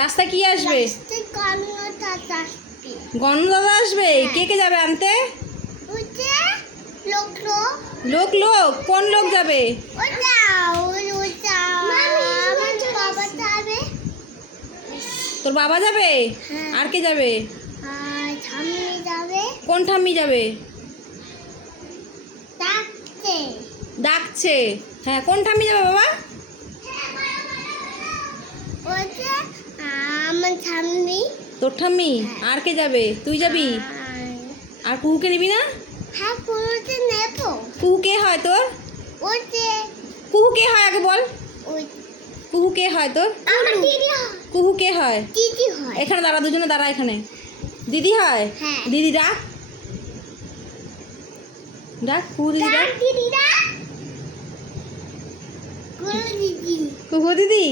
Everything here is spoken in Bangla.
রাস্তা কি আসবে? গণদাদা আসবে। কে কে যাবে আনতে? লোক লোক কোন লোক যাবে? তোর বাবা যাবে? আর কে যাবে? কোন ঠাম্মি যাবে? ডাকছে। হ্যাঁ, কোন ঠাম্মি যাবে বাবা? তোর ঠাম্মি। আর কে যাবে? তুই যাবি? আর কুহুকে নিবি না? কুহু কে হয় তোর? কুহু কে হয় আগে বল। কুহু কে হয় তোর? কুহু কে হয়? এখানে দাঁড়া, দুজনে দাঁড়া এখানে। দিদি হয়? দিদি ডাক। ডাক কুহু দিদি ডাক। কুহু দিদি।